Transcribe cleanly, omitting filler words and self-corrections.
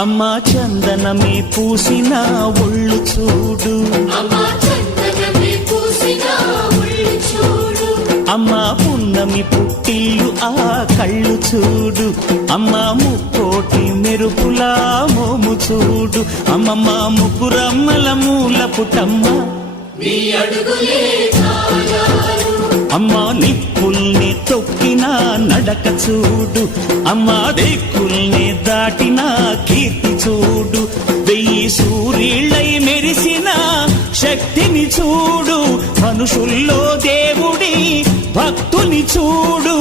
అమ్మా చందనమే పూసిన ఒళ్ళు చూడు, అమ్మా పున్నమి పుట్టిల్లు ఆ కళ్ళు చూడు, అమ్మా ముక్కోటి మెరుపులా మోము చూడు, అమ్మమ్మ ముగ్గురమ్మల మూల పుటమ్మ అమ్మా నిప్పుల్ని తొక్కిన నడక చూడు, అమ్మా దిక్కుల్ని దాటిన కీర్తి చూడు, 1000 సూర్యుళ్ళై మెరిసిన శక్తిని చూడు, మనుషుల్లో దేవుడి భక్తుని చూడు.